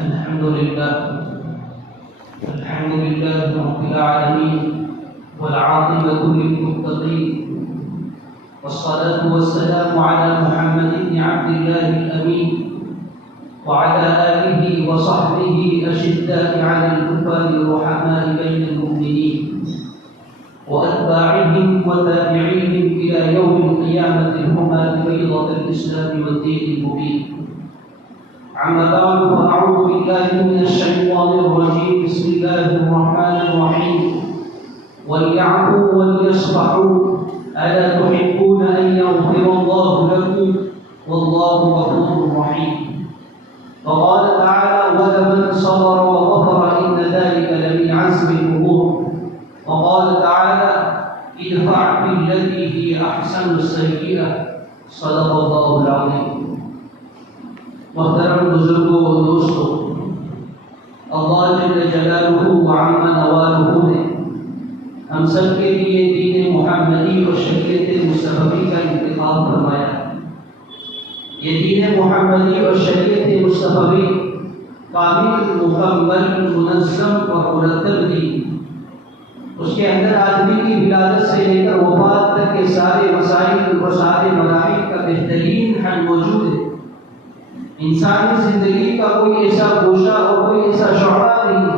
الحمد لله رب العالمين والعاقبة للمتقين والصلاة والسلام على محمد بن عبد الله الأمين وعلى آله وصحبه أشداء على الكفار رحماء بين المؤمنين وأتباعهم وتابعيهم إلى يوم القيامة الحماة بيضة الإسلام والدين المبين. أما بعد فأعوذ بالله من الشيطان الرجيم. بسم الله الرحمن الرحيم. وليعفوا وليصفحوا ألا تحبون أن يغفر الله لكم والله غفور رحيم. وقال تعالى: ولمن صبر وغفر إن ذلك لمن عزم الأمور. وقال تعالى: ادفع بالتي هي أحسن السيئة. صدق الله العظيم. محترم بزرگوں و دوستوں، اللہ جل جلالہ وعم نوالہ نے ہم سب کے لیے دین محمدی اور شریعت مصطفی کا انتخاب فرمایا. یہ دین محمدی اور شریعت مصطفی کامل، مکمل، منظم اور مرتب دین. اس کے اندر آدمی کی ولادت سے لے کر وفات تک کے سارے مسائل و سارے مراحل کا بہترین حل موجود ہے. انسانی زندگی کا کوئی ایسا گوشہ اور کوئی ایسا شعبہ نہیں ہے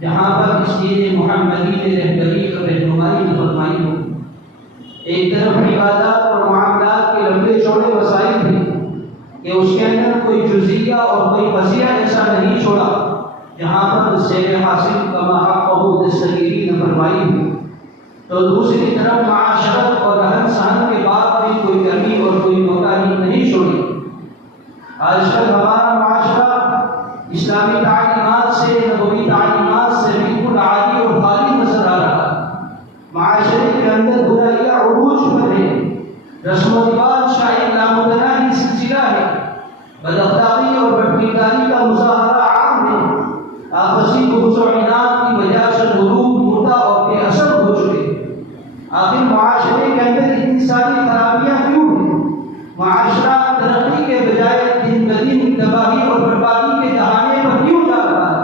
جہاں پر اس دین محمدی نے رہبری اور رہنمائی فرمائی ہو. ایک طرف عبادات اور معاملات کے لمبے چوڑے وسائل تھے کہ اس کے اندر کوئی جزیہ اور کوئی وسیع ایسا نہیں چھوڑا جہاں پر سیر حاصل کما حقہ دستگیری فرمائی ہو. تو دوسری طرف معاشرت اور رہن سہن کے بعد بھی کوئی کمی اور کوئی کوتاہی نہیں چھوڑی. آج کل ہمارا معاشرہ اسلامی تعلیمات سے، نبوی تعلیمات سے بالکل عاری اور خالی نظر آ رہا ہے. معاشرے کے اندر برائیاں عروج پر ہیں، رسم و رواج شاید لامتناہی سلسلہ ہے، بد اخلاقی اور بدکرداری کا مظاہرہ عام ہے. آپسی بغض و عناد کی وجہ سے غروب مردہ اور بے اثر ہو چکے. آخر معاشرے کے اندر اتنی ساری خرابیاں کیوں ہیں؟ معاشرہ ترقی کے بجائے دن بدن تباہی اور بربادی کے دہانے پر کیوں جا رہا ہے؟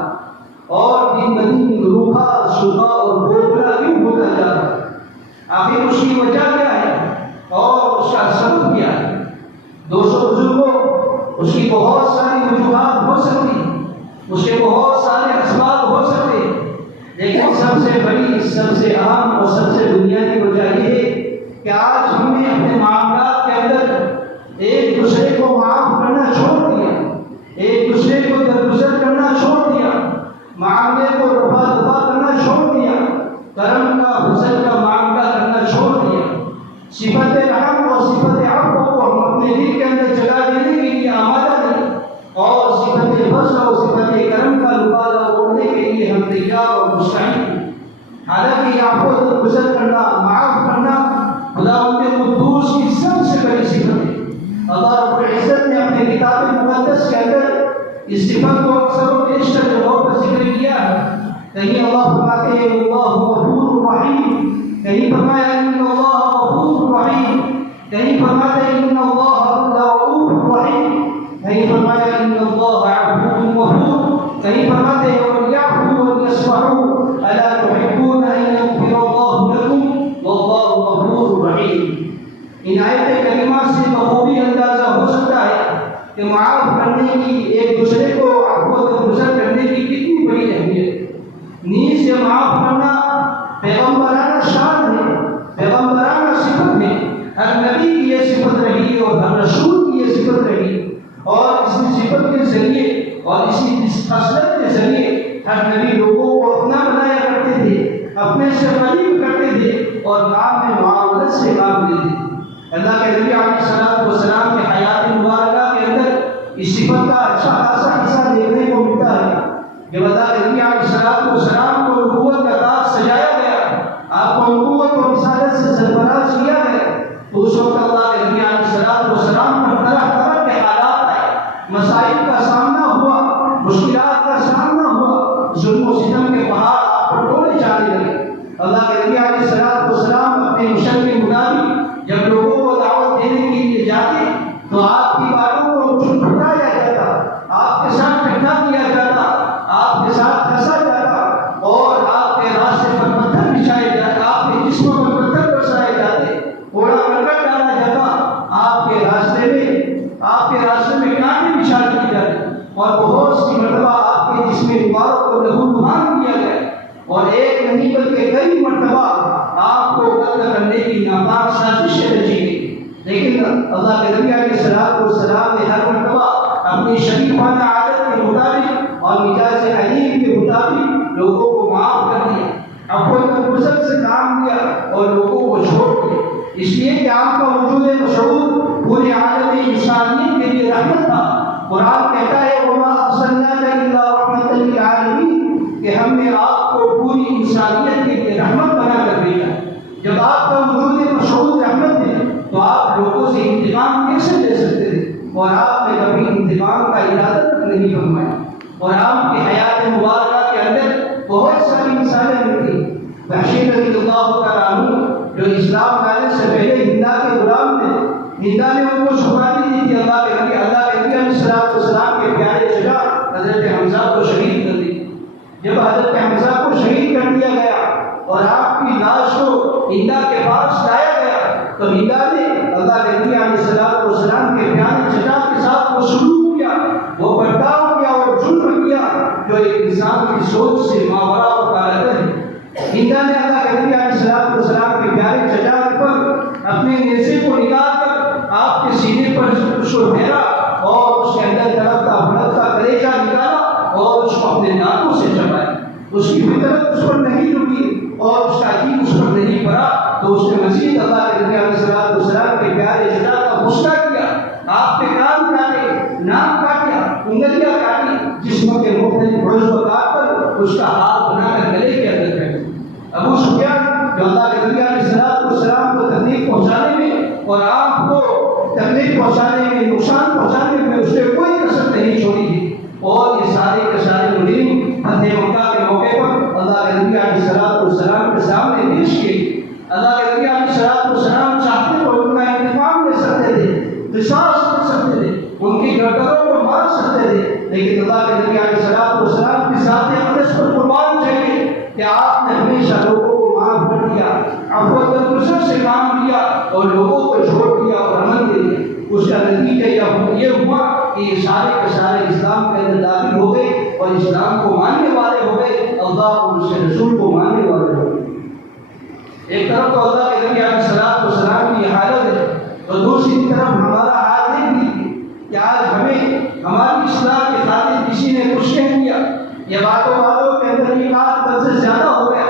اور دن بدن روکھا، سوکھا اور بوکھلا کیوں ہوتا جا رہا ہے؟ آخر اس کی وجہ کیا ہے اور اس کا سبب کیا ہے؟ دوستوں بزرگوں، اس کی بہت ساری وجوہات ہو سکتی، اس کے بہت سارے اسباب ہو سکتے، لیکن سب سے بڑی، سب سے اہم اور سب سے بنیادی وجہ یہ ہے کہ آج ہم نے اپنے معاملات کے اندر ایک دوسرے کو معاف کرنا چھوڑ دیا، ایک دوسرے کو درگزر کرنا چھوڑ دیا، معاملے کو رفع دفع کرنا چھوڑ دیا، کرم کا، فضل کا معاملہ کرنا چھوڑ دیا. صفت رحم اور صفت عفو کو ہم اپنے دل کے اندر جگہ دینے کے لیے آمادہ نہیں، اور صفت فضل اور صفت کرم کا لبادہ اوڑھنے کے لیے ہم تیار اور مستعد ہیں. حالانکہ عفو و درگزر کرنا، معاف کرنا خداوند قدوس کی سب سے بڑی صفت ہے. اللہ رب العزت نے اپنے کتاب مقدس کے اندر اس صفت کو اکثر و بیشتر جگہوں پر ذکر کیا ہے. کہیں اللہ فرماتے ہیں اللہ غفور رحیم، کہیں فرمایا ان اللہ غفور رحیم، کہیں فرماتے ہیں ان اللہ رؤوف رحیم، کہیں فرمایا ان اللہ عفو غفور، کہیں فرماتے ہیں ولیعفوا ولیصفحوا الا تحبون ان یغفر اللہ لکم واللہ غفور رحیم. ان آیت کریمات سے بخوبی اندازہ ہو سکتا ہے کہ معاف کرنے کی، ایک دوسرے کو عفو و درگزر کرنے کی کتنی بڑی اہمیت. نیز سے معاف کرنا پیغمبرانہ شان ہے، پیغمبرانہ صفت ہے. ہر نبی کی یہ صفت رہی اور ہر رسول کی یہ صفت رہی، اور اسی صفت کے ذریعے اور اسی خصلت کے ذریعے ہر نبی لوگوں کو اپنا بنایا کرتے تھے، اپنے سے قریب کرتے تھے اور کام میں معاونت سے کام لیتے تھے. اللہ کے نبی علیہ السلام کے حیات مبارکہ کے اندر اس صفت کا اچھا خاصا حصہ دیکھنے کو ملتا ہے. جب اللہ کے نبی علیہ السلام کو نبوت کا تاج سجایا گیا، آپ کو نبوت و رسالت سے سرفراز کیا گیا، تو اس وقت اللہ کے نبی علیہ السلام پر طرح طرح کے حالات آئے، مسائل کا سامنا ہوا، مشکلات کا سامنا ہوا، ظلم و ستم کے پہاڑ آپ پر ٹوڑے جانے لگے. اللہ کے نبی علیہ السلام اپنے مشن کے مطابق جب لوگوں کو دعوت دینے کے لیے جاتے تو آپ کی باتوں کو جھٹلایا جاتا، آپ کے ساتھ بہت سی مرتبہ آپ کے جسم مبارک کو لہولہان کیا گیا اور ایک نہیں بلکہ کئی مرتبہ آپ کو قتل کرنے کی ناپاک سازشیں رچی گئی، لیکن اللہ کے نبی علیہ السلام نے ہر مرتبہ اپنی شریفانہ عادت کے مطابق اور مزاج حلیم کے مطابق لوگوں کو معاف کر دیا، اپنے فرصت سے کام لیا اور لوگوں کو چھوڑ دیا، اس لیے کہ آپ کا وجود مشہور پورے عالم انسانیت کے لیے رحمت تھا۔ قرآن کہتا ہے وما ارسلناک الا رحمۃ للعالمین، کہ ہم نے آپ کو پوری انسانیت کے لیے رحمت بنا کر بھیجا۔ جب آپ کا وجود مشہور رحمت ہے تو آپ لوگوں سے انتقام کیسے لے سکتے تھے؟ اور آپ نے کبھی انتقام کا ارادہ نہیں فرمایا، اور آپ کی حیات مبارکہ کے اندر بہت ساری مثالیں ملتی ہیں۔ وحشی رضی اللہ تعالیٰ عنہ جو اسلام لانے سے پہلے ہندا کے غلام تھے، ہندا نے ان کو شکرانی دی تھی، اللہ کے نبی علیہ السلام کے پیارے چچا حضرت حمزہ کو شہید کر دی۔ جب حضرت حمزہ کو شہید کر دیا گیا اور آپ کی لاش کو ہندا کے پاس لایا گیا تو ہندا نے اللہ کے نبی علیہ السلام کے پیارے چچا کے ساتھ وہ سلوک کیا، وہ برتاؤ کیا اور ظلم کیا جو ایک انسان کی سوچ سے ماورا ہوتا ہے۔ ہندا نے اللہ کے نبی علیہ السلام کے پیارے چچا پر اپنے نیزے کو نکال کر آپ کے سینے پر اس کو پھیرا اور اس کے اندر تڑپتا بھڑکتا کلیجہ نکالا اور اس کو اپنے دانتوں سے چبایا۔ اس کی فطرت اس پر نہیں رکی اور اس کا عجیب اس پر نہیں پڑا تو اس نے مزید اللہ کے نبی علیہ السلام کے پیارے چچا کا غصہ کیا، آپ کے کان کاٹے، ناک کاٹیا، انگلیاں کاٹی، جسم کے مختلف عضو کاٹ کر اس کا ہاتھ بنا کر گلے کے اندر کر دیا۔ ابو سفیان جو اللہ کے نبی علیہ السلام کو تکلیف پہنچانے میں اور آپ کو تکلیف پہنچانے میں، نقصان پہنچانے میں اس نے کوئی کسر نہیں چھوڑی تھی، اور یہ سارے کے سارے مجرم فتح مکہ کے موقع پر اللہ کے نبی علیہ السلام کے سامنے پیش کیے۔ اللہ کے نبی علیہ السلام چاہتے تو ان کا انتقام لے سکتے تھے، قصاص کر سکتے تھے، ان کی گردنوں کو مار سکتے تھے، لیکن اللہ کے نبی علیہ السلام کی ذات اقدس پر قربان چاہیے کہ آپ نے ہمیشہ لوگوں کو معاف کر دیا، عفو و درگزر سے کام لیا اور لوگوں کو چھوڑ دیا اور امن دے دیا۔ اس کا نتیجہ یہ ہوا کہ یہ سارے کے سارے اسلام کے اندر داخل ہو گئے اور اسلام کو ماننے والے ہو گئے، اللہ اور اس کے رسول کو ماننے والے ہو گئے۔ ایک طرف تو اللہ کے نبی علیہ السلام کی حالت ہے تو دوسری طرف ہمارا حال یہ بھی کہ آج ہمیں ہماری اصلاح کے خاطر کسی نے کچھ کہہ دیا، یہ باتوں کے اندر ایک سے زیادہ ہو گیا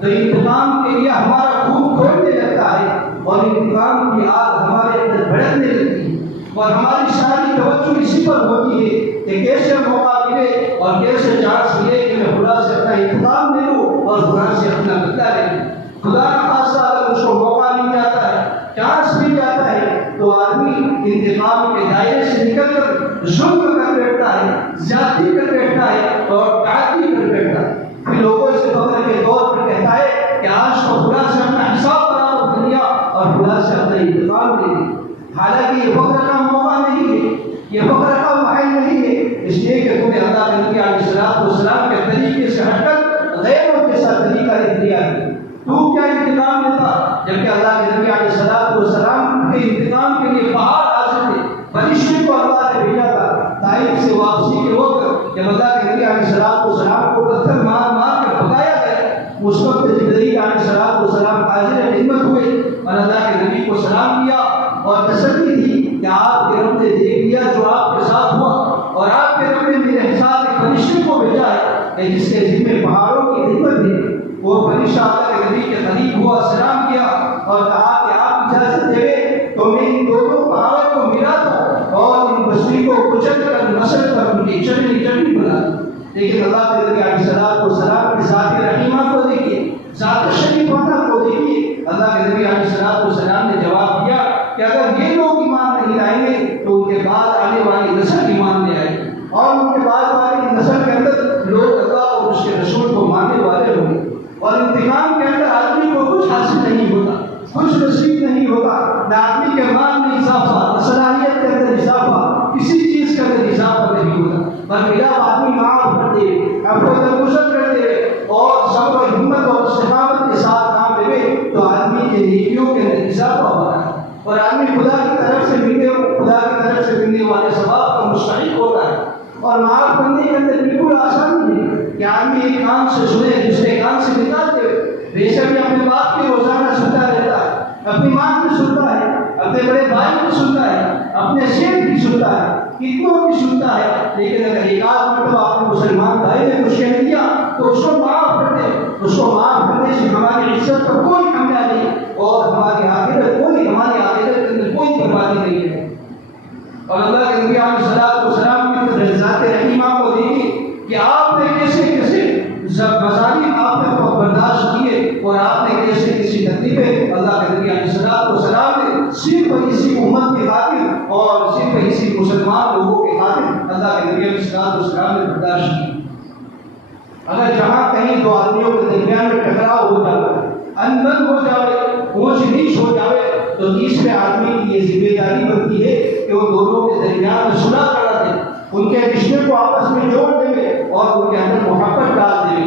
تو انتقام کے لیے ہمارا خون کھولنے لگتا ہے اور انتقام کی آگ ہمارے اندر بھڑکنے لگتی ہے، اور ہماری ساری توجہ اسی پر ہوتی ہے کہ کیسے موقع ملے اور کیسے چانس ملے کہ میں خدا سے اپنا انتقام لے لوں اور خدا سے اپنا بدلہ لے لوں۔ خدا کا خاصہ اگر اس کو موقع مل جاتا ہے، چانس مل جاتا ہے تو آدمی انتقام کے دائرے سے نکل کر ظلم کر بیٹھتا ہے، زیادتی کر بیٹھتا ہے اور تعدی کر بیٹھتا ہے، پھر لوگوں سے فخر کے طور پر کہتا ہے کہ آج تو خدا سے اپنا حساب برابر کر لیا اور خدا سے اپنا انتقام لے لیا۔ حالانکہ یہ فخر کا موقع نہیں ہے، یہ فخر کا محل نہیں ہے، اس لیے کہ تم نے اللہ کے نبی علیہ السلام کے طریقے سے ہٹ کر غیروں کے ساتھ طریقہ اختیار کیا۔ تو کیا انتقام لیتا جبکہ اللہ کے نبی علیہ السلام کے انتقام کے لیے پہاڑ حاصل تھے، فرشتے کو اللہ نے بھیجا تھا۔ طائف سے واپسی کے وقت جب اللہ کے نبی علیہ السلام کو پتھر مار مار کر بھگایا گیا، اس وقت جبرائیل علیہ السلام حاضر خدمت ہوئے اور اللہ کے نبی کو سلام کیا اور تسلی دی کہ آپ کے رب نے دیکھ لیا جو آپ کے ساتھ ہوا، اور آپ کے رب نے میرے ساتھ ایک فرشتے کو بھیجا ہے کہ جس کے ذمہ پہاڑوں کی خدمت ہے۔ وہ فرشتہ اللہ کے نبی کے قریب ہوا، سلام کیا اور کہا کہ آپ اجازت دیں تو میں ان دونوں پہاڑوں کو ملا دوں اور ان بستی کو کچل کر نسل کر ان کی چٹنی بنا دوں۔ لیکن اللہ کے نبی علیہ السلام کی ذات رحیمہ کو دیکھیے، ذات شریفانہ کو دیکھیے۔ اللہ کے نبی علیہ السلام نے جواب دیا کہ اگر یہ لوگ ایمان نہیں لائیں گے تو ان کے بعد آنے والی نسل ایمان لے آئے گی، اور ان کے بعد والی نسل کے اندر لوگ اللہ اور اس کے رسول کو ماننے والے ہوں گے۔ اور انتقام کے اندر آدمی کو کچھ حاصل نہیں ہوتا، کچھ نصیب نہیں ہوتا، نہ آدمی کے مال میں اضافہ، نہ صلاحیت کے اندر اضافہ، کسی چیز کے اندر اضافہ نہیں ہوتا، بلکہ جب آدمی معاف کر دے، عفو و درگزر کر دے اور صبر و ہمت اور استقامت کے ساتھ کام لے تو آدمی کے نیکیوں کے اندر اضافہ ہوتا ہے اور آدمی خدا کی طرف سے ملنے والے ثواب کا مستحق ہوتا ہے۔ اور معاف کرنے کے اندر بالکل آسان نہیں ہے کہ آدمی ایک کام سے سنے دوسرے کام سے نکال دے. بے شک اپنے باپ کی روزانہ سنتا رہتا ہے, اپنی ماں کی سنتا ہے, اپنے بڑے بھائی کی سنتا ہے, اپنے شیخ کی سنتا ہے, کتنوں کی سنتا ہے, لیکن اگر ایک آدھ مرتبہ اپنے مسلمان بھائی نے کچھ کہہ دیا تو اس کو معاف کر دے. اس کو معاف کرنے سے ہماری عزت پر کوئی حملہ نہیں اور ہماری آخرت کے اندر کوئی بربادی نہیں ہے. اور اللہ کے نبی علیہ الصلوۃ والسلام کی ذات رحیمہ کو دیکھیں کہ آپ نے کیسے کیسے مصائب آپ نے برداشت کیے اور آپ نے کیسے کیسی تکلیفیں اللہ کے نبی علیہ الصلوۃ والسلام نے صرف اسی امت کی خاطر اور صرف اسی مسلمان لوگوں کی خاطر اللہ کے نبی علیہ الصلوۃ والسلام نے برداشت کی. اگر جہاں کہیں دو آدمیوں کے درمیان میں ٹکراؤ ہو جائے, انبن ہو جائے, اونچ نیچ ہو جائے, تو تیسرے آدمی کی یہ ذمہ داری بنتی ہے کہ وہ دونوں کے درمیان میں صلح کرا دے, ان کے رشتے کو آپس میں جوڑ دے اور ان کے اندر محبت ڈال دے.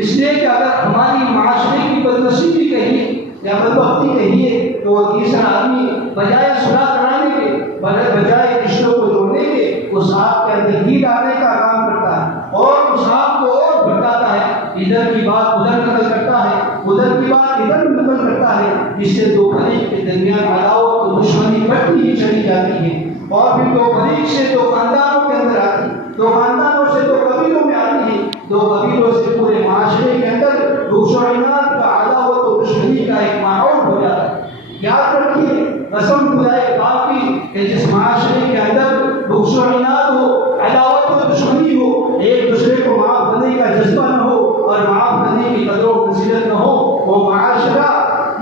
اس لیے کہ اگر ہماری معاشرے کی بدنصیبی کہیے یا بدبختی کہیے تو وہ تیسرا آدمی بجائے صلح کرانے کے, بجائے رشتوں کو جوڑنے کے, اس آگ کے اندر گھی ڈالنے کا کام کرتا ہے اور اس آگ کو اور بھڑکاتا ہے. ادھر کی بات ادھر نقل کرتا ہے, ادھر کی بات ادھر نقل کرتا ہے, جس سے دو فریق کے درمیان عداوت اور دشمنی بڑھتی ہی چلی جاتی ہے. اور پھر دو فریق سے دو خاندانوں کے اندر آتی, دو خاندانوں سے دو قبیلوں میں آتی ہے, دو قبیلوں سے پورے معاشرے کے اندر بغض و عناد کا, عداوت و دشمنی کا ایک ماحول ہو جاتا ہے. یاد رکھیے قسم خدائے پاک کی کہ جس معاشرے کے اندر بغض و عناد ہو, عداوت و دشمنی ہو, ایک دوسرے کو معاف کرنے کا جذبہ نہ ہو اور معاف کرنے کی قدر و فضیلت نہ ہو, وہ معاشرہ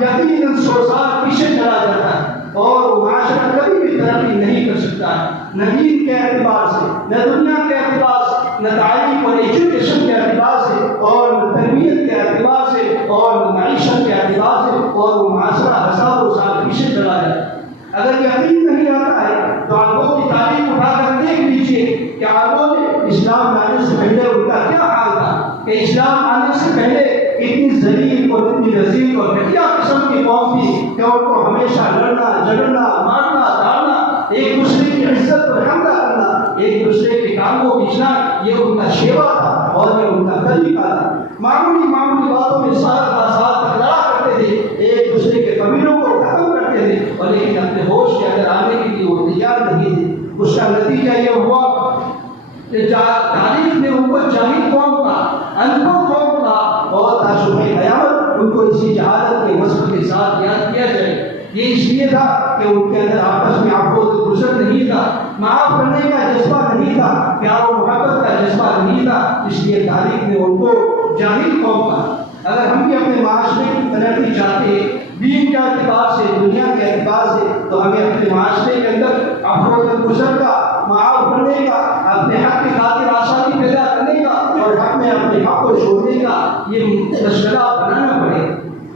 یقیناً 100 سال پیچھے چلا جاتا ہے اور وہ معاشرہ کبھی بھی ترقی نہیں کر سکتا ہے, نہ دین کے اعتبار سے, نہ دنیا کے اعتبار سے, نہ تعلیم اور ایجوکیشن کے اعتبار سے, اور نہ تربیت کے اعتبار سے, اور نہ معیشت کے اعتبار سے, اور وہ معاشرہ ہزاروں سال پیچھے چلا جاتا ہے. اگر یقین نہیں آتا ہے تو عربوں کی تاریخ اٹھا کر دیکھ لیجیے کہ عربوں نے اسلام آنے سے پہلے ان کا کیا حال تھا, کہ اسلام آنے سے پہلے اتنی ذلیل اور اتنی رذیل اور گھٹیا قسم کی قوم تھی کہ ان کو ہمیشہ لڑنا جھگڑنا مارنا دھاڑنا, ایک دوسرے کی عزت پر حملہ کرنا, ایک دوسرے کے کاموں کو کھینچنا, یہ ان کا شیوا تھا اور یہ ان کا طریقہ تھا. معمولی باتوں میں سال کا سال تک لڑا کرتے تھے, ایک دوسرے کے قبیلوں کو ختم کرتے تھے, اور لیکن اپنے ہوش کے اندر آنے کے لیے وہ تیار نہیں تھے. اس کا نتیجہ یہ ہوا کہ تاریخ نے ان کو جاہل قوم کا, ان پڑھ قوم کا اور تعصب قیامت ان کو اسی جہالت کے وصف کے ساتھ یاد کیا جائے. یہ اس لیے تھا کہ ان کے اندر آپس میں عفو و گزر نہیں تھا, معاف کرنے کا جذبہ نہیں تھا, پیار و محبت کا جذبہ نہیں تھا, اس لیے تاریخ نے ان کو جاہل قوم کا. اگر ہم بھی اپنے معاشرے کی ترقی چاہتے ہیں دین کے اعتبار سے, دنیا کے اعتبار سے, تو ہمیں اپنے معاشرے کے اندر عفو و گزر کا, معاف کرنے کا, اپنے حق کی خاطر آسانی پیدا کرنے کا اور حق میں اپنے حق کو چھوڑنے کا یہ مشغلہ بنانا پڑے.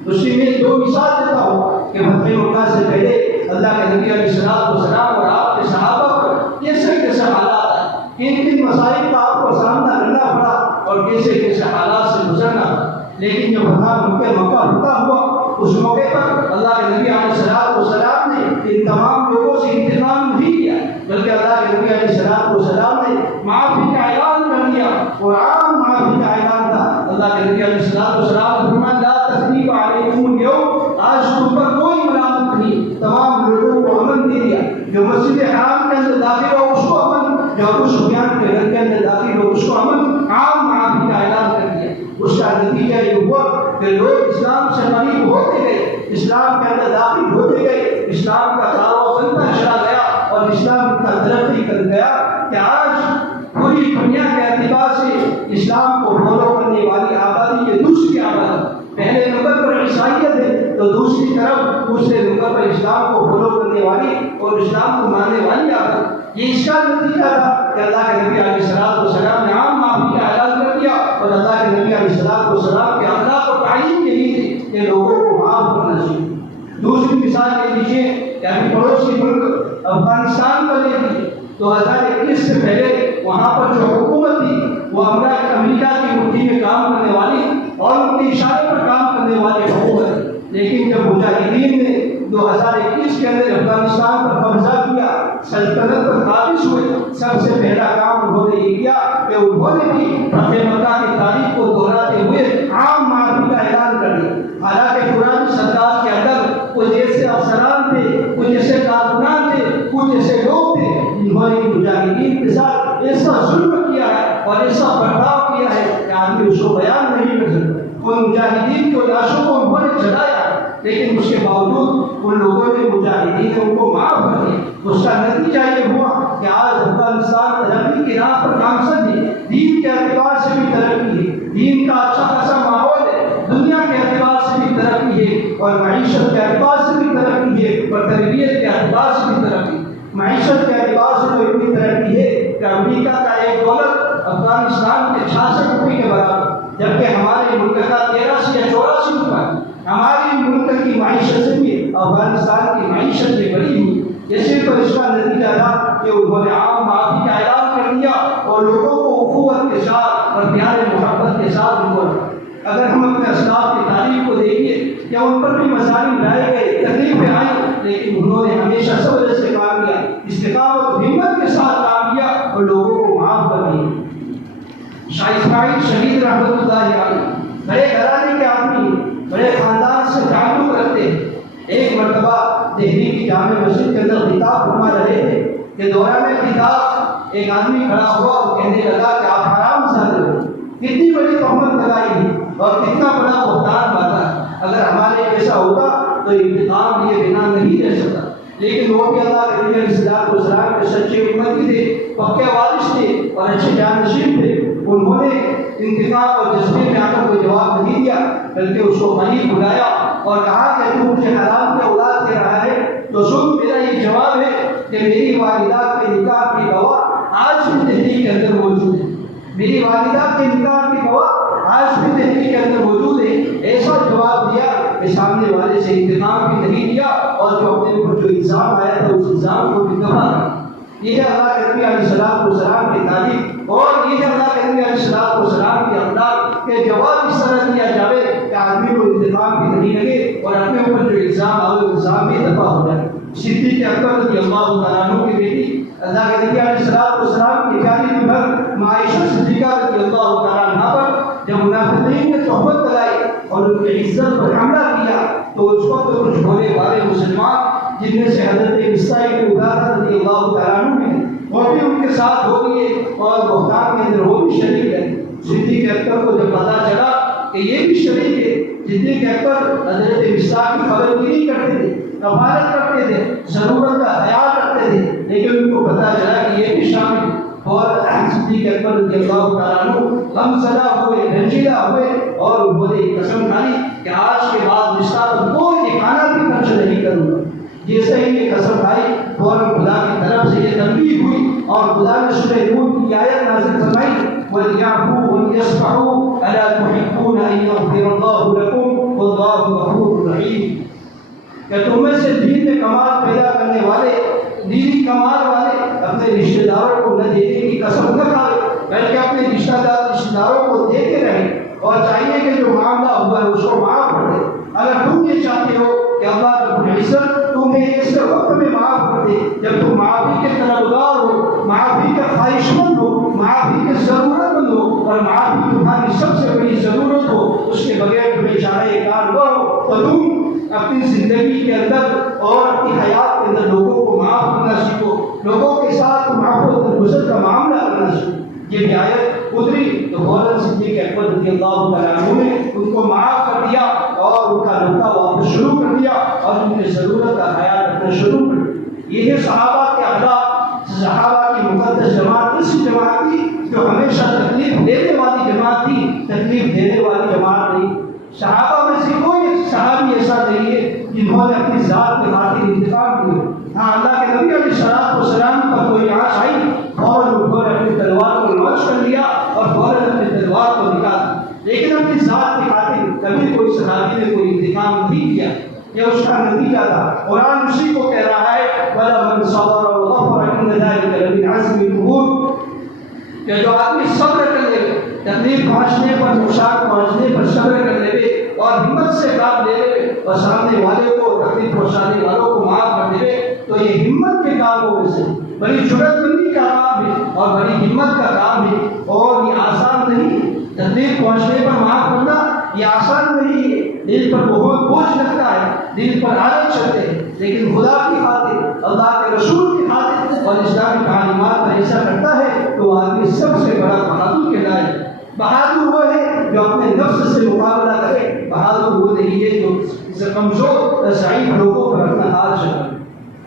اس کی میں 2 مثال دیتا ہوں کہ فتح مکہ سے پہلے اللہ کے نبی علیہ الصلوۃ والسلام اور آپ کے صحابہ پر کیسے حالات آئے, کن مسائل کا آپ کو سامنا کرنا پڑا اور کیسے حالات سے گزرنا پڑا. لیکن جب فتح مکہ ہوتا ہوا اس موقع پر اللہ کے نبی علیہ الصلوۃ والسلام نے ان تمام لوگوں سے انتقام نہیں کیا, بلکہ اللہ کے نبی علیہ الصلوۃ والسلام نے معافی کا اعلان کر دیا اور عام معافی کا اعلان تھا. اللہ کے نبی علیہ الصلوۃ والسلام نے فرمایا لا تثریب علیکم اليوم, آج تم پر کوئی ملامت نہیں, تمام لوگوں کو امن دے دیا. جو مسجد حرام کے اندر داخل ہو اس کو امن, جو ابو سفیان کے گھر کے اندر داخل ہو اس کو امن, عام معافی کا اعلان کر دیا. اس کا نتیجہ یہ ہوا کہ لوگ اسلام سے قریب ہوتے گئے, اسلام کے اندر داخل ہوتے گئے, اسلام کا کاروبار بنتا چلا گیا اور اسلام اتنا ترقی کر گیا کہ آج پوری دنیا کے اعتبار سے اسلام کو فالو کرنے والی آبادی یہ دوسری آبادی, پہلے نمبر پر عیسائیت ہے تو دوسرے نمبر پر اسلام کو فالو کرنے والی اور اسلام کو ماننے والی آبادی. یہ اس کا نتیجہ تھا کہ اللہ کے نبی علیہ الصلوۃ والسلام نے عام معافی کا اعلان کر دیا اور اللہ کے نبی علیہ الصلوۃ والسلام کے اخلاق و تعلیم یہی تھی کہ لوگوں کو معاف کرنا چاہیے. دوسری مثال لے لیجیے کہ ابھی پڑوسی ملک افغانستان کو لے لیجیے. 2021 سے پہلے وہاں پر جو حکومت تھی وہ امریکہ کی مٹھی میں کام کرنے والی اور ان کے اشارے پر کام کرنے والی حکومت ہے. لیکن جب مجاہدین نے 2021 کے اندر افغانستان پر قبضہ کیا, سلطنت پر قابض ہوئے, سب سے پہلا کام کہ انہوں نے بھی فتح مکہ کی تاریخ کو دہراتے ہوئے عام معافی کا اعلان کر دیا۔ حالانکہ قرآن سرکار کے اندر کچھ ایسے افسران تھے، کچھ ایسے کارکنان تھے، کچھ ایسے لوگ تھے جنہوں نے مجاہدین کے ساتھ ایسا ظلم کیا ہے اور ایسا برتاؤ کیا ہے کہ آدمی اس کو بیان نہیں کر سکتا۔ ان مجاہدین کو لاشوں کو انہوں نے جلایا، لیکن اس کے باوجود ان لوگوں نے مجاہدین نے ان کو معاف کر دیا۔ اس کا نتیجہ یہ ہوا کہ آج افغانستان ترقی کی راہ پر گامزن ہے، دین کے اعتبار سے بھی ترقی ہے، دین کا اچھا خاصا ماحول ہے، دنیا کے اعتبار سے بھی ترقی ہے اور معیشت کے اعتبار سے بھی ترقی ہے اور تربیت کے اعتبار سے بھی ترقی ہے۔ معیشت کے اعتبار سے تو اتنی ترقی ہے کہ امریکہ کا ایک ڈالر افغانستان کے 66 روپے کے برابر، جبکہ ہمارے ملک کا 83 یا 84 روپے۔ ہماری ملک کی معیشت سے بھی افغانستان کی معیشت میں بڑی ہوئی۔ اسی پر اس کا نتیجہ تھا کہ انہوں نے عام معافی کا اعلان کر دیا اور لوگوں کو اخوت کے ساتھ اور پیار محبت کے ساتھ ان کو رکھا۔ اگر ہم اپنے اسلاف کی تاریخ کو دیکھیں کہ ان پر بھی مسائل لائے گئے، تکلیفیں آئیں، لیکن انہوں نے ہمیشہ صبر سے کام کیا، استقامت و ہمت کے ساتھ کام کیا اور لوگوں کو معاف کر دیا۔ شاہ اسماعیل شہید رحمۃ اللہ علیہ بڑے گھرانے کے آدمی، بڑے خاندان سے تعلق رکھتے ہیں۔ ایک مرتبہ دہلی کی جامع مسجد کے اندر خطاب فرما رہے تھے کہ دوران خطاب ایک آدمی کھڑا ہوا اور کہنے لگا کہ آپ حرام زادے ہو، کتنی بڑی تہمت لگائی ہے اور کتنا بڑا بہتان باتا ہے۔ اگر ہمارے جیسا ہوتا تو انتقام لیے بنا نہیں رہ سکتا، لیکن وہ بھی اللہ کے نبی علیہ السلام کے سچے امتی تھے، پکے وارث تھے اور اچھے جانشین تھے۔ انہوں نے انتقام اور جذبے میں آ کر کوئی جواب نہیں دیا، بلکہ اس کو قریب بلایا اور کہا کہ تو مجھے حرام کے اولاد دے رہا ہے تو سن، میرا یہ جواب ہے کہ میری والدہ کے نکاح کی گواہ آج بھی دہلی کے اندر موجود ہے، میری والدہ کے نکاح کی گواہ آج بھی دہلی کے اندر موجود ہے۔ ایسا جواب دیا کہ سامنے والے سے انتقام بھی نہیں دیا اور جو اپنے اوپر جو الزام آیا تھا اس الزام کو بھی دفع کر۔ یہ ہے اللہ کے نبی علیہ السلام کی تعریف اور یہ ہے اللہ کے نبی علیہ السلام کی اخلاق کہ جواب اس طرح دیا جائے کہ آدمی کو انتقام بھی نہیں لگے اور اپنے اوپر جو الزام آئے الزام بھی دفع ہو جائے۔ صدیق اکبر رضی اللہ تعالیٰ عنہ کی بیٹی اللہ کے نبی علیہ السلام کی پیاری دلہن عائشہ صدیقہ رضی اللہ تعالیٰ عنہ پر جب منافقین نے تہمت لگائی اور ان کی عزت پر حملہ کیا تو اس وقت کچھ بھولے بھالے مسلمان جن میں سے حضرت عیسیٰ بن عبادہ رضی اللہ تعالیٰ عنہ بھی وہ بھی ان کے ساتھ ہو گئے اور بہتان کے اندر وہ بھی شریک ہے۔ صدیق اکبر کو جب پتا چلا کہ یہ بھی شریک ہے، صدیق اکبر حضرت عیسیٰ کی خبر گیری کرتے تھے، کفالت کرتے تھے، ضرورت کا خیال رکھتے تھے، لیکن ان کو پتا چلا کہ یہ بھی شامل ہے اور صدیق اکبر رضی اللہ تعالیٰ عنہ غمزدہ ہوئے، رنجیدہ ہوئے اور انہوں نے قسم کھائی کہ آج کے بعد رشتہ پر کوئی کھانا بھی خرچ نہیں کروں گا۔ جیسے ہی یہ قسم کھائی فوراً خدا کی طرف سے یہ تنبیہ ہوئی اور خدا نے سورہ نور کی آیت نازل فرمائی وَلْيَعْفُوا وَلْيَصْفَحُوا أَلَا تُحِبُّونَ أَن يَغْفِرَ اللَّهُ لَكُمْ وَاللَّهُ غَفُورٌ رَحِيمٌ۔ کہ تم میں سے دین میں کمال پیدا کرنے والے، دینی کمال والے اپنے رشتہ داروں کو نہ دینے کی قسم نہ کھائے، بلکہ اپنے رشتہ داروں کو دیتے رہیں اور چاہیے کہ جو معاملہ ہوا ہے اس کو معاف کر دے۔ اگر تم یہ چاہتے ہو کہ اللہ رب العزت تمہیں ایسے وقت میں معاف کر دے جب تم معافی کے طلبگار ہو، معافی کا خواہش مند ہو، معافی کے ضرورت مند ہو اور معافی تمہاری سب سے بڑی ضرورت ہو، اس کے بغیر تمہیں چاہے کار نہ ہو، تو تم اپنی زندگی کے اندر اور اپنی حیات کے اندر لوگوں کو معاف کرنا سیکھو، لوگوں کے ساتھ معاف و درگزر کا معاملہ کرنا سیکھو۔ یہ بھی آیت اتری تو فوراً صدیق اکبر رضی اللہ تعالیٰ عنہ نے ان کو معاف کر دیا اور ان کا رابطہ واپس شروع کر دیا اور ان کی ضرورت کا خیال رکھنا شروع کر دیا۔ یہ ہے صحابہ کے اخلاق۔ صحابہ کی مقدس جماعت ایسی جماعت تھی جو ہمیشہ تکلیف دینے والی جماعت تھی، تکلیف دینے والی جماعت نہیں۔ صحابہ میں سے کوئی صحابی ایسا نہیں ہے جنہوں نے اپنی ذات کے خاطر انتقام کیا۔ ہاں اللہ کے نبی علیہ السلام کا کوئی آنچ آئی فوراً انہوں نے اپنی تلوار کو لانچ کر لیا اور فوراً اپنی تلوار کو نکالا، لیکن اپنی ذات کی خاطر کبھی کوئی صحابی نے کوئی انتقام نہیں کیا۔ یہ اس کا نتیجہ تھا۔ قرآن اسی کو کہہ رہا ہے وَلَا مَنْ صَبَرَ وَغَفَرَ إِنَّ ذَلِكَ لَمِنْ عَزْمِ الْأُمُورِ کہ جو آدمی صبر کر لے، تکلیف پہنچنے پر، نقصان پہنچنے پر صبر کر لے اور ہمت سے کام لے لے اور سامنے والے کو تکلیف پہنچانے والوں کو معاف کر دے تو یہ ہمت کے کاموں میں سے بڑی جرأت مندی کا کام ہے اور بڑی ہمت کا کام ہے۔ اور تکلیف پہنچنے پر معاف کرنا یہ آسان نہیں ہے، دل پر بہت بوجھ لگتا ہے، دل پر عادت چڑھتے ہیں، لیکن خدا کی خاطر، اللہ کے رسول کی خاطر اور اسلامی تعلیمات پر ایسا کرتا ہے تو آدمی سب سے بڑا بہادر کہلائے۔ بہادر وہ ہے جو اپنے نفس سے مقابلہ کرے، بہادر وہ نہیں ہے جو کمزور ضعیف لوگوں پر اپنا ہاتھ چلائے۔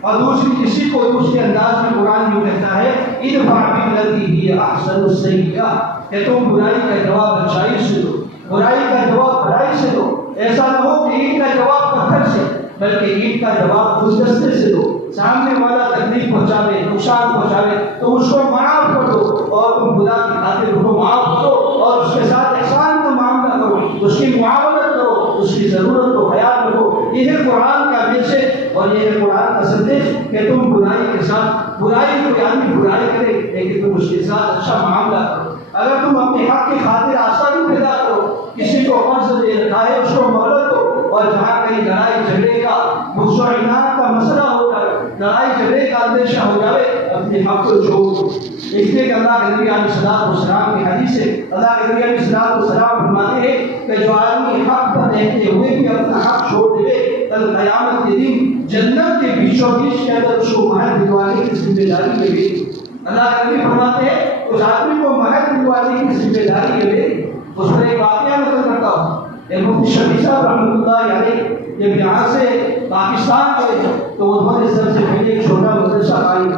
اور دوسری کسی کو دوسرے انداز میں قرآن یوں کہتا ہے ادفع بالتی ہی احسن السیئہ، کہ تم برائی کا جواب اچھائی سے دو، برائی کا جواب بھلائی سے دو۔ ایسا نہ ہو کہ اینٹ کا جواب پتھر سے، بلکہ اینٹ کا جواب گلدستے سے دو۔ سامنے والا تکلیف پہنچاوے، نقصان پہنچاوے تو اس کو معاف کر دو، اور تم خدا کی خاطر اس کو معاف کرو اور اس کے ساتھ احسان کا معاملہ کرو، اس کی معاونت کرو، اس کی ضرورت کو خیال رکھو۔ یہ ہے قرآن کا میسج اور یہ ہے قرآن کا سندیش کہ تم برائی کے ساتھ، برائی کوئی آدمی برائی کرے لیکن تم اس کے ساتھ اچھا معاملہ کرو۔ اگر تم اپنے حق کی خاطر آسانی پیدا کرو، کسی کو قرض دے رکھا ہے اس کو مہلت دو، اور جہاں کہیں لڑائی جھگڑے کا غصہ و عناد کا مسئلہ ہو جائے، لڑائی جھگڑے کا اندیشہ ہو جائے، اپنے حق کو چھوڑ دو۔ اس لیے کہ اللہ کے نبی علیہ السلام کی حدیث ہے، اللہ کے نبی علیہ السلام فرماتے ہیں کہ جو آدمی حق پر رہتے ہوئے بھی اپنا حق چھوڑ دے، کل قیامت کے دن جنت کے بیچوں بیچ کے اندر اس کو مہر دلوانے کی ذمہ داری ملے گی۔ اللہ کے نبی فرماتے ہیں اس آدمی کو مہر دلوانے کی ذمہ داری ملے گی۔ اس پر ایک واقعہ نقل کرتا ہوں، مفتی شفیع صاحب رحمۃ اللہ علیہ جب یہاں سے پاکستان گئے تو انہوں نے سب سے پہلے ایک چھوٹا مدرسہ قائم کیا،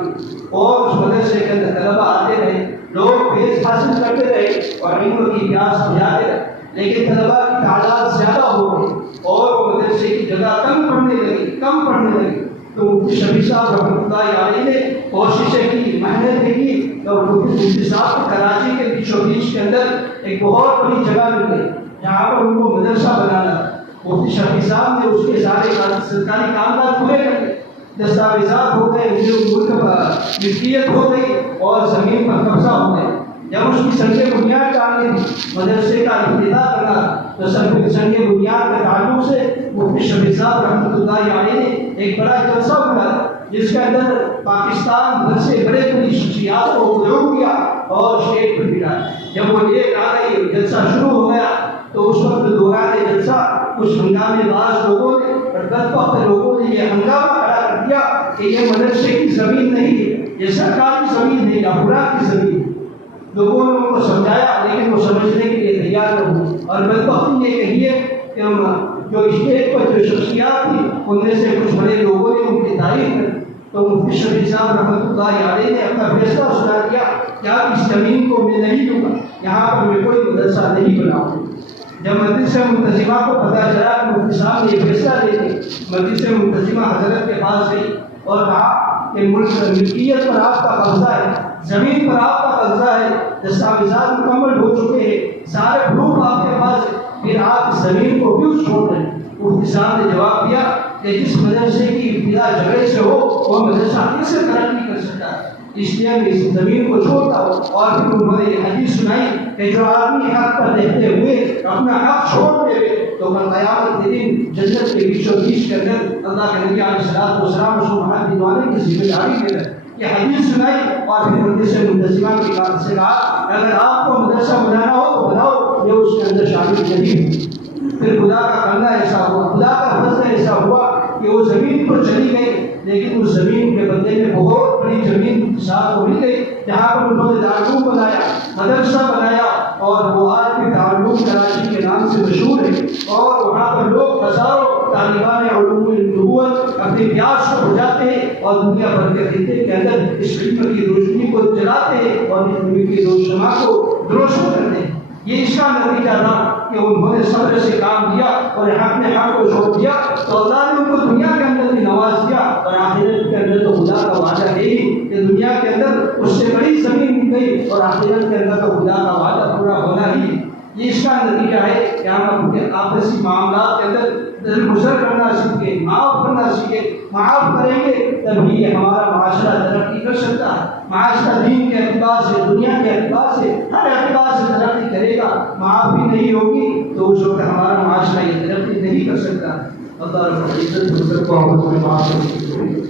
اور اس مدرسے کے اندر طلبہ آتے رہے، لوگ فیض حاصل کرتے رہے اور علم کی پیاس بجھاتے رہے، لیکن طلبہ کی تعداد زیادہ ہو گئی اور وہ مدرسے کی جگہ کم پڑنے لگی۔ تو مفتی شفیع صاحب رحمۃ اللہ علیہ نے کوششیں کی، محنتیں کی، اور مفتی صاحب کو کراچی کے بیچوں بیچ کے اندر ایک بہت بڑی جگہ مل گئی جہاں پر ان کو مدرسہ بنانا۔ مفتی شفیع صاحب نے اس کے سارے سرکاری کامکاج پورے کر لیے، دستاویزات ہو گئے، ملک ملکیت ہو گئی اور زمین پر قبضہ ہو گیا۔ جب اس کی سنگ بنیاد ڈالنی تھی، مدرسے کا افتتاح کرنا، تو سنگ بنیاد کے تعلق سے مفتی شفیع صاحب رحمۃ اللہ علیہ نے ایک بڑا جلسہ بنایا جس کے اندر پاکستان بھر سے بڑے بڑی شخصیات کو مدعو کیا اور اسٹیج پر بٹھایا۔ جب وہ ایک آ گئی، جلسہ شروع ہو گیا تو اس وقت دوران جلسہ کچھ ہنگامے باز لوگوں نے اور بدبخت لوگوں نے یہ ہنگامہ کھڑا کر دیا کہ یہ مدرسے کی زمین نہیں ہے، یہ سرکاری زمین ہے، یہ خوراک کی زمین ہے۔ لوگوں نے ان کو سمجھایا لیکن وہ سمجھنے کے لیے تیار نہ ہوئے، اور بدبختی یہ کہی ہے کہ جو اسٹیج پر جو شخصیات تھی ان میں سے کچھ بڑے لوگوں نے ان کی تعریف کر، تو مفتی شفیع صاحب رحمۃ اللہ علیہ نے اپنا فیصلہ سنا دیا کہ اب اس زمین کو میں نہیں دوں گا، یہاں پر میں کوئی مدرسہ نہیں بناؤں۔ جب مجلس منتظمہ کو پتہ چلا کہ مفتی صاحب نے یہ فیصلہ لے کے مجلس منتظمہ حضرت کے پاس گئی اور کہا کہ ملکیت پر آپ کا قبضہ ہے، زمین پر آپ کا قبضہ ہے، دستاویزات مکمل ہو چکے ہیں، سارے پروف آپ کے پاس ہے، پھر آپ اس زمین کو کیوں چھوڑ رہے ہیں؟ مفتی صاحب نے جواب دیا کہ جس مدرسے کی ابتدا جھگڑے سے ہو وہ مدرسہ کیسے ترقی کر سکتا ہے، اس لیے میں اس زمین کو چھوڑتا ہوں۔ اور پھر انہوں نے یہ حدیث سنائی کہ جو آدمی حق پر رہتے ہوئے اپنا حق چھوڑ دے تو کل قیامت کے دن جنت کے بیچوں بیچ کے اندر اللہ کے نبی علیہ السلام اس کو مہر دلوانے کی ذمہ داری دے رہے۔ یہ حدیث سنائی اور پھر مجلس منتظمہ کی بات سے کہا اگر آپ کو مدرسہ بنانا ہو تو بناؤ، یہ اس کے اندر شامل نہیں۔ پھر خدا کا کرنا ایسا ہوا، خدا کا فضل ایسا ہوا کہ وہ زمین پر چلی گئی، لیکن اس زمین کے بدلے میں بہت بڑی زمین صاحب کو مل گئی جہاں پر انہوں نے دارالعلوم بنایا، مدرسہ بنایا، اور وہ آج بھی دارالعلوم کراچی کے نام سے مشہور ہے، اور وہاں پر لوگ ہزاروں طالبان علوم نبوت اپنے پیاس کو بجھاتے ہیں اور دنیا بھر کے خطے کے اندر اس علم کی روشنی کو جلاتے ہیں اور اس علم کی روشنما کو روشن کرتے ہیں۔ یہ اس کا نتیجہ تھا کہ انہوں نے صبر سے کام دیا اور حق نے حق کو چھوڑ دیا تو اللہ نے ان کو دنیا کے اندر بھی نواز دیا، اور آخرت کے اندر تو خدا کا وعدہ ہے ہی کہ دنیا کے اندر اس سے بڑی زمین مل گئی، اور آخرت کے اندر تو خدا کا وعدہ پورا ہونا ہی ہے۔ یہ اس کا نتیجہ ہے کہ ہم اپنے آپسی معاملات کے اندر گزر کرنا سیکھیں، معاف کرنا سیکھیں۔ معاف کریں گے تبھی ہمارا معاشرہ ترقی کر سکتا ہے۔ معاشرہ دین کے اعتبار سے، دنیا کے اعتبار سے، ہر اعتبار سے ترقی کرے گا۔ معافی نہیں ہوگی تو اس وقت ہمارا معاشرہ یہ ترقی نہیں کر سکتا۔ اللہ رب العزت کو معاف کرے۔